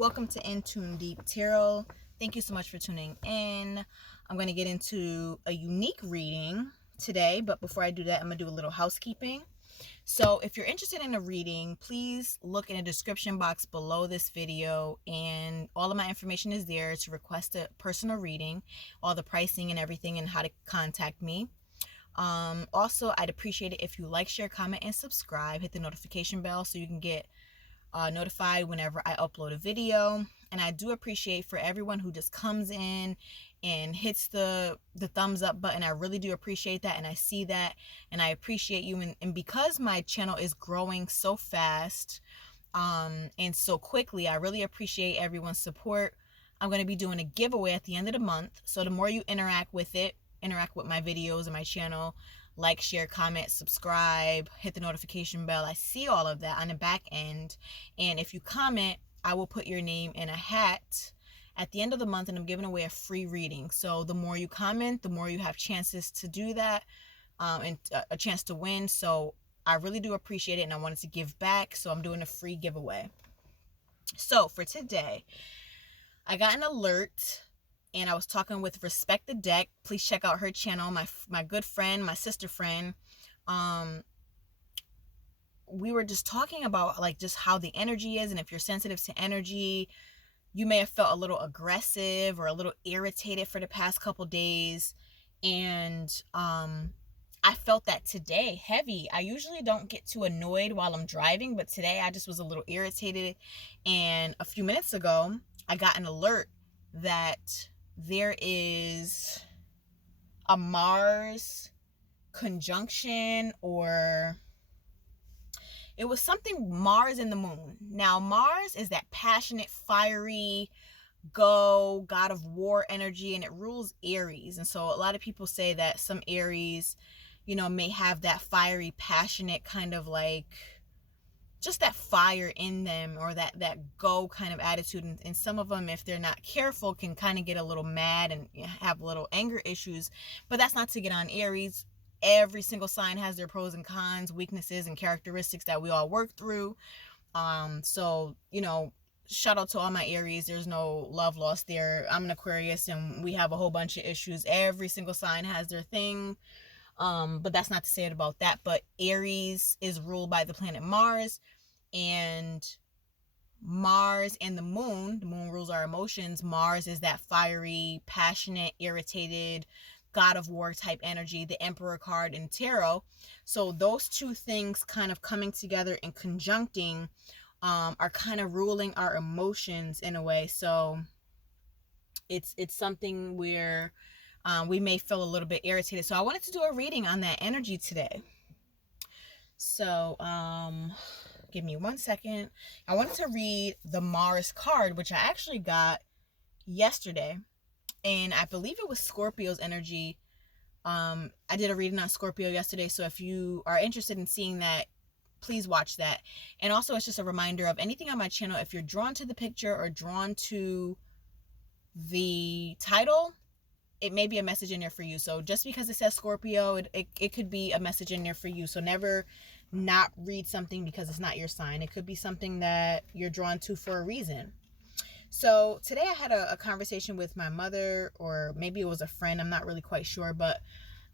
Welcome to In Tune Deep Tarot. Thank you so much for tuning in. I'm going to get into a unique reading today, but before I do that, I'm going to do a little housekeeping. So if you're interested in a reading, please look in the description box below this video, and all of my information is there to request a personal reading, all the pricing and everything, and how to contact me. Also, I'd appreciate it if you like, share, comment, and subscribe. Hit the notification bell so you can get notified whenever I upload a video. And I do appreciate for everyone who just comes in and hits the thumbs up button. I really do appreciate that, and I see that, and I appreciate you. And because my channel is growing so fast and so quickly, I really appreciate everyone's support. I'm going to be doing a giveaway at the end of the month, so the more you interact with my videos and my channel, like, share, comment, subscribe, hit the notification bell, I see all of that on the back end. And if you comment, I will put your name in a hat at the end of the month, and I'm giving away a free reading. So the more you comment, the more you have chances to do that, and a chance to win. So I really do appreciate it, and I wanted to give back, so I'm doing a free giveaway. So for today, I got an alert, and I was talking with Respect the Deck. Please check out her channel, my good friend, my sister friend. We were just talking about like just how the energy is, and if you're sensitive to energy, you may have felt a little aggressive or a little irritated for the past couple days. And I felt that today heavy. I usually don't get too annoyed while I'm driving, but today I just was a little irritated. And a few minutes ago, I got an alert that there is a Mars conjunction, or it was something Mars and the moon. Now, Mars is that passionate, fiery, god of war energy, and it rules Aries. And so a lot of people say that some Aries, may have that fiery, passionate kind of like just that fire in them, or that go kind of attitude. And some of them, if they're not careful, can kind of get a little mad and have little anger issues. But that's not to get on Aries. Every single sign has their pros and cons, weaknesses and characteristics that we all work through. So shout out to all my Aries. There's no love lost there. I'm an Aquarius, and we have a whole bunch of issues. Every single sign has their thing. But that's not to say it about that. But Aries is ruled by the planet Mars, and Mars and the moon rules our emotions. Mars is that fiery, passionate, irritated, god of war type energy, the Emperor card in tarot. So those two things kind of coming together and conjuncting are kind of ruling our emotions in a way. So it's something where we may feel a little bit irritated. So I wanted to do a reading on that energy today. So give me 1 second. I wanted to read the Mars card, which I actually got yesterday, and I believe it was Scorpio's energy. I did a reading on Scorpio yesterday, so if you are interested in seeing that, please watch that. And also, it's just a reminder of anything on my channel. If you're drawn to the picture or drawn to the title, it may be a message in there for you. So just because it says Scorpio, it could be a message in there for you. So never not read something because it's not your sign. It could be something that you're drawn to for a reason. So today I had a conversation with my mother, or maybe it was a friend. I'm not really quite sure, but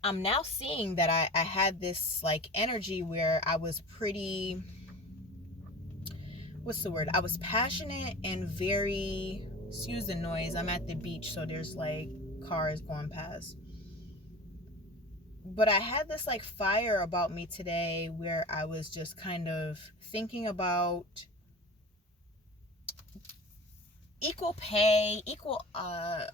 I'm now seeing that I had this like energy where I was pretty, I was passionate and very, excuse the noise, I'm at the beach, so there's like cars going past. But I had this like fire about me today where I was just kind of thinking about equal pay, equal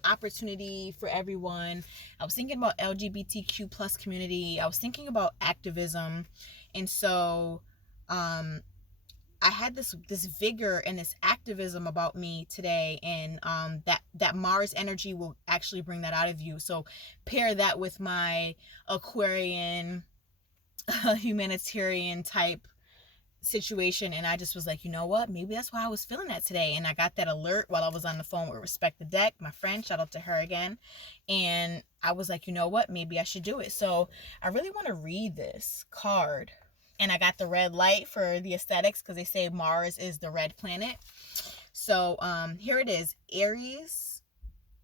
opportunity for everyone. I was thinking about LGBTQ plus community. I was thinking about activism. And so I had this vigor and this activism about me today, and that Mars energy will actually bring that out of you. So pair that with my Aquarian humanitarian type situation, and I just was like, you know what, maybe that's why I was feeling that today. And I got that alert while I was on the phone with Respect the Deck, my friend, shout out to her again. And I was like, you know what, maybe I should do it. So I really want to read this card, and I got the red light for the aesthetics because they say Mars is the red planet. So here it is. Aries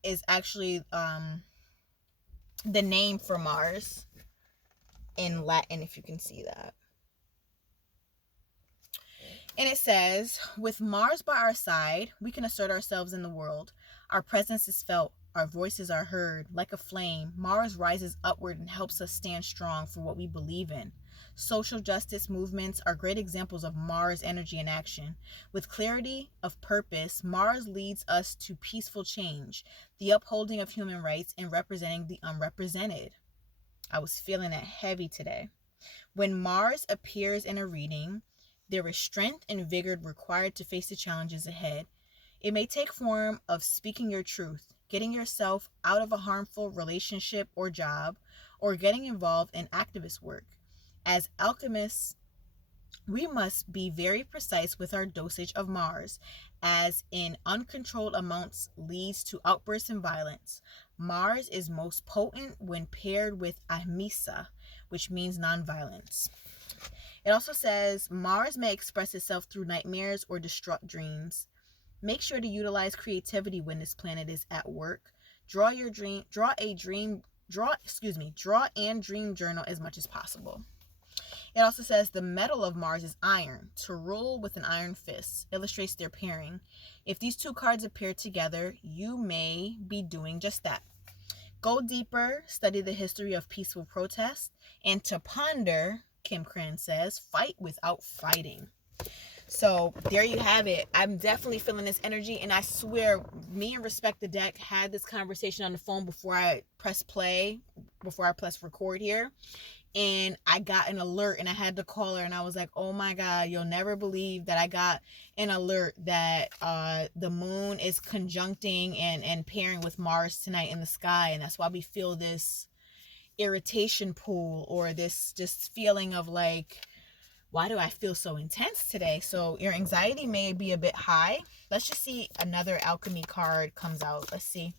is actually the name for Mars in Latin, if you can see that. And it says, with Mars by our side, we can assert ourselves in the world. Our presence is felt. Our voices are heard. Like a flame, Mars rises upward and helps us stand strong for what we believe in. Social justice movements are great examples of Mars energy in action. With clarity of purpose, Mars leads us to peaceful change, the upholding of human rights, and representing the unrepresented. I was feeling that heavy today. When Mars appears in a reading, there is strength and vigor required to face the challenges ahead. It may take form of speaking your truth, getting yourself out of a harmful relationship or job, or getting involved in activist work. As alchemists, we must be very precise with our dosage of Mars, as in uncontrolled amounts leads to outbursts and violence. Mars is most potent when paired with ahimsa, which means nonviolence. It also says Mars may express itself through nightmares or distraught dreams. Make sure to utilize creativity when this planet is at work. Draw and dream journal as much as possible. It also says the metal of Mars is iron. To rule with an iron fist illustrates their pairing. If these two cards appear together, you may be doing just that. Go deeper, study the history of peaceful protest, and to ponder, Kim Cran says, fight without fighting. So there you have it. I'm definitely feeling this energy, and I swear me and Respect the Deck had this conversation on the phone before I press play, before I press record here, and I got an alert and I had to call her, and I was like, oh my God, you'll never believe that I got an alert that the moon is conjuncting and pairing with Mars tonight in the sky, and that's why we feel this irritation pool or this just feeling of like, why do I feel so intense today? So your anxiety may be a bit high. Let's just see another alchemy card comes out. Let's see.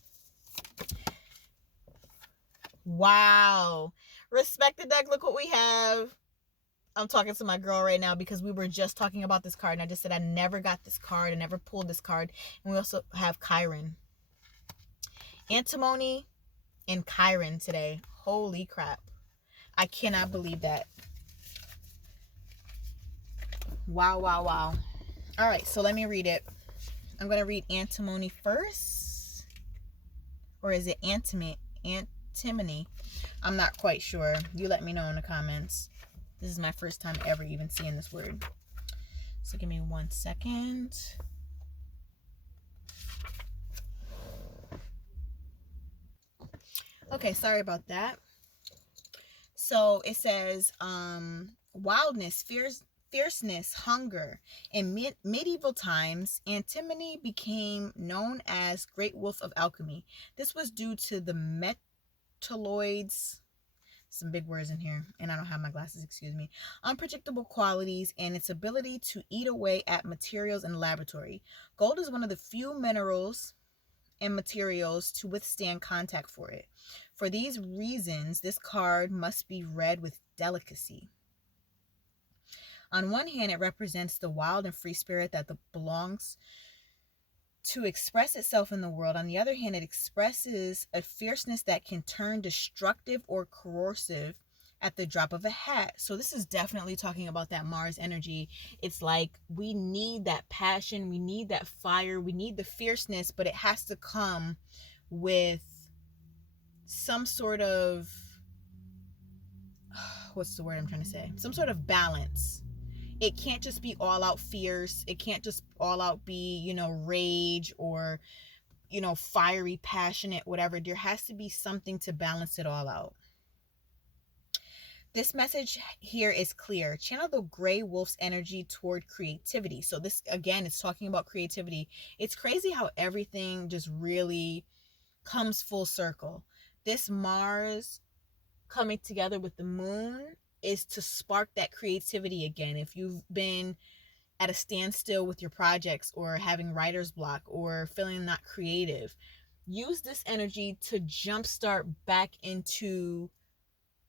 Wow. Respect the Deck. Look what we have. I'm talking to my girl right now because we were just talking about this card. And I just said I never got this card. I never pulled this card. And we also have Chiron. Antimony and Chiron today. Holy crap. I cannot believe that. Wow, wow, wow. All right, so let me read it. I'm going to read Antimony first. Or is it Antimony? I'm not quite sure. You let me know in the comments. This is my first time ever even seeing this word. So give me 1 second. Okay, sorry about that. So it says wildness, fierceness, hunger. In medieval times, Antimony became known as Great Wolf of Alchemy. This was due to the metalloids, some big words in here, and I don't have my glasses, excuse me, unpredictable qualities, and its ability to eat away at materials in the laboratory. Gold is one of the few minerals and materials to withstand contact for it. For these reasons, this card must be read with delicacy. On one hand, it represents the wild and free spirit that belongs to express itself in the world. On the other hand, it expresses a fierceness that can turn destructive or corrosive at the drop of a hat. So this is definitely talking about that Mars energy. It's like we need that passion, we need that fire, we need the fierceness, but it has to come with some sort of, what's the word I'm trying to say? Some sort of balance. It can't just be all out fierce. It can't just all out be, rage or, fiery, passionate, whatever. There has to be something to balance it all out. This message here is clear. Channel the gray wolf's energy toward creativity. So this, again, it's talking about creativity. It's crazy how everything just really comes full circle. This Mars coming together with the moon is to spark that creativity again. If you've been at a standstill with your projects or having writer's block or feeling not creative, use this energy to jumpstart back into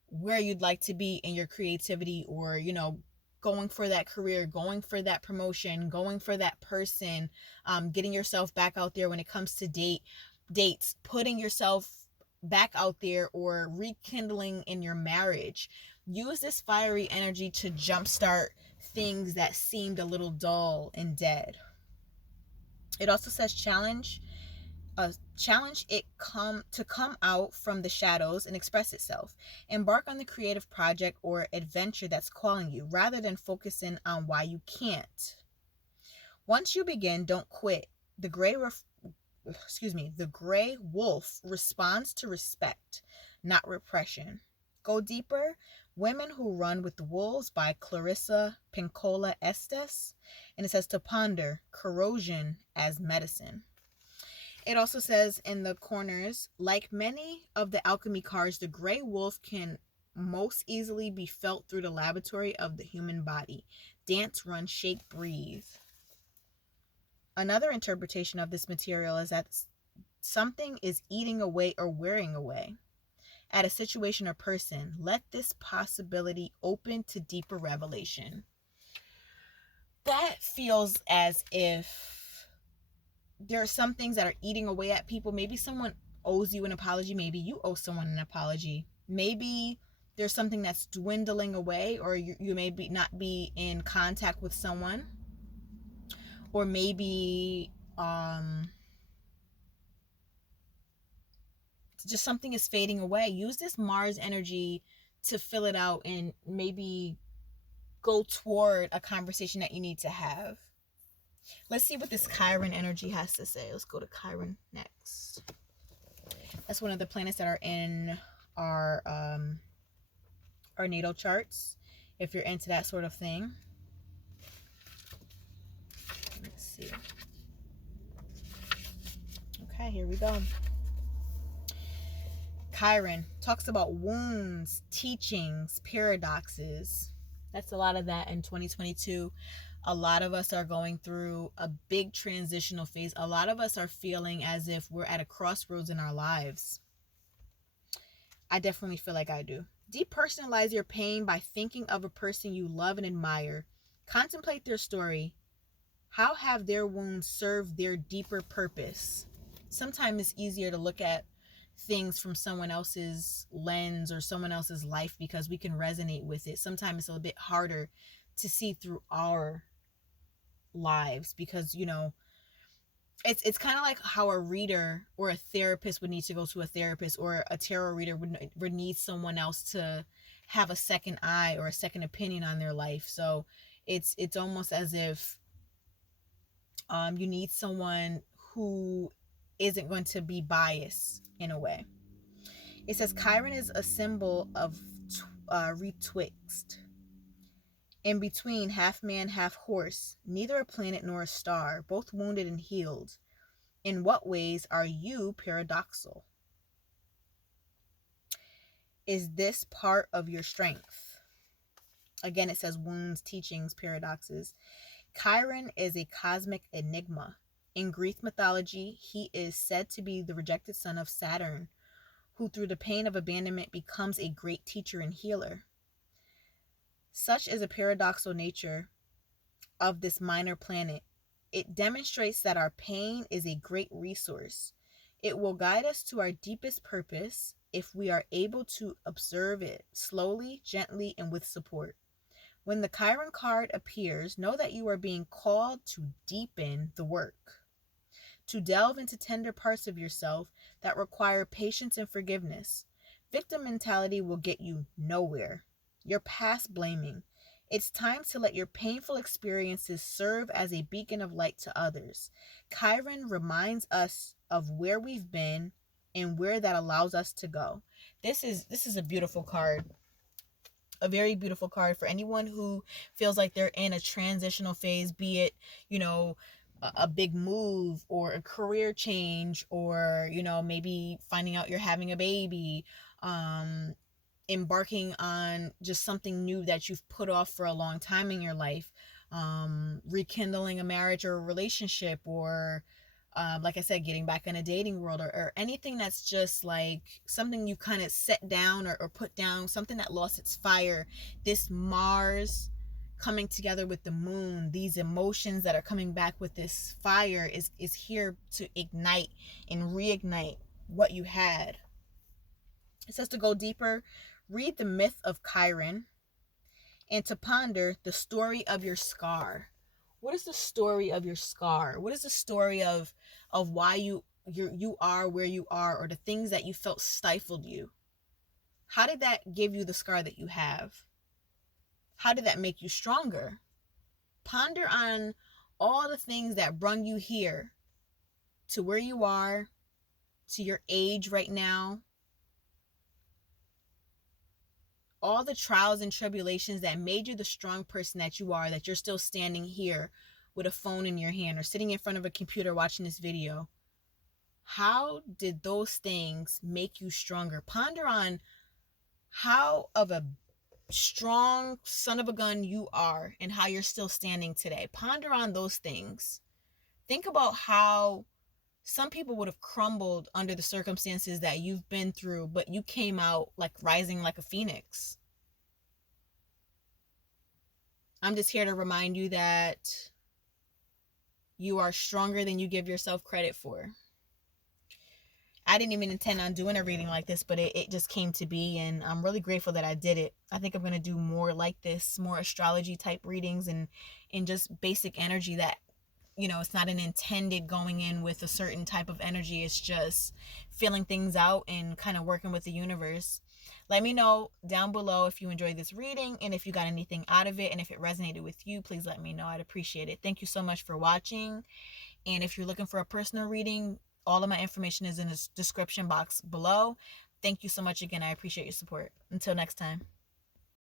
where you'd like to be in your creativity, or going for that career, going for that promotion, going for that person, getting yourself back out there when it comes to dates, putting yourself back out there, or rekindling in your marriage. Use this fiery energy to jumpstart things that seemed a little dull and dead. It also says challenge it to come out from the shadows and express itself. Embark on the creative project or adventure that's calling you, rather than focusing on why you can't. Once you begin, don't quit. The gray wolf responds to respect, not repression. Go deeper. Women Who Run with the Wolves by Clarissa Pinkola Estes. And it says to ponder corrosion as medicine. It also says in the corners, like many of the alchemy cards, the gray wolf can most easily be felt through the laboratory of the human body. Dance, run, shake, breathe. Another interpretation of this material is that something is eating away or wearing away at a situation or person. Let this possibility open to deeper revelation. That feels as if there are some things that are eating away at people. Maybe someone owes you an apology. Maybe you owe someone an apology. Maybe there's something that's dwindling away, or you may not be in contact with someone. Or maybe just something is fading away. Use this Mars energy to fill it out and maybe go toward a conversation that you need to have. Let's see what this Chiron energy has to say. Let's go to Chiron next. That's one of the planets that are in our natal charts, if you're into that sort of thing. Let's see. Okay, here we go. Chiron talks about wounds, teachings, paradoxes. That's a lot of that in 2022. A lot of us are going through a big transitional phase. A lot of us are feeling as if we're at a crossroads in our lives. I definitely feel like I do. Depersonalize your pain by thinking of a person you love and admire. Contemplate their story. How have their wounds served their deeper purpose? Sometimes it's easier to look at things from someone else's lens or someone else's life because we can resonate with it. Sometimes it's a little bit harder to see through our lives because, you know, it's kind of like how a reader or a therapist would need to go to a therapist, or a tarot reader would need someone else to have a second eye or a second opinion on their life. So it's almost as if you need someone who isn't going to be biased in a way. It says Chiron is a symbol of retwixt. In between, half man, half horse, neither a planet nor a star, both wounded and healed. In what ways are you paradoxal? Is this part of your strength? Again, it says wounds, teachings, paradoxes. Chiron is a cosmic enigma. In Greek mythology, he is said to be the rejected son of Saturn, who through the pain of abandonment becomes a great teacher and healer. Such is a paradoxical nature of this minor planet. It demonstrates that our pain is a great resource. It will guide us to our deepest purpose if we are able to observe it slowly, gently, and with support. When the Chiron card appears, know that you are being called to deepen the work, to delve into tender parts of yourself that require patience and forgiveness. Victim mentality will get you nowhere. Your past blaming. It's time to let your painful experiences serve as a beacon of light to others. Chiron reminds us of where we've been and where that allows us to go. This is a beautiful card. A very beautiful card for anyone who feels like they're in a transitional phase, be it, you know, a big move or a career change, or, you know, maybe finding out you're having a baby, embarking on just something new that you've put off for a long time in your life, rekindling a marriage or a relationship, or like I said, getting back in a dating world, or anything that's just like something you kind of set down or put down, something that lost its fire. This Mars coming together with the moon, these emotions that are coming back with this fire is here to ignite and reignite what you had. It says to go deeper, read the myth of Chiron and to ponder the story of your scar. What is the story of your scar? What is the story of why you are where you are, or the things that you felt stifled you? How did that give you the scar that you have? How did that make you stronger? Ponder on all the things that brung you here to where you are, to your age right now, all the trials and tribulations that made you the strong person that you are, that you're still standing here with a phone in your hand or sitting in front of a computer watching this video. How did those things make you stronger? Ponder on how of a strong son of a gun you are and how you're still standing today. Ponder on those things. Think about how some people would have crumbled under the circumstances that you've been through, but you came out like rising like a phoenix. I'm just here to remind you that you are stronger than you give yourself credit for. I didn't even intend on doing a reading like this, but it just came to be, and I'm really grateful that I did it. I think I'm going to do more like this, more astrology type readings and just basic energy that, it's not an intended going in with a certain type of energy. It's just feeling things out and kind of working with the universe. Let me know down below if you enjoyed this reading and if you got anything out of it, and if it resonated with you, please let me know. I'd appreciate it. Thank you so much for watching. And if you're looking for a personal reading, all of my information is in the description box below. Thank you so much again. I appreciate your support. Until next time.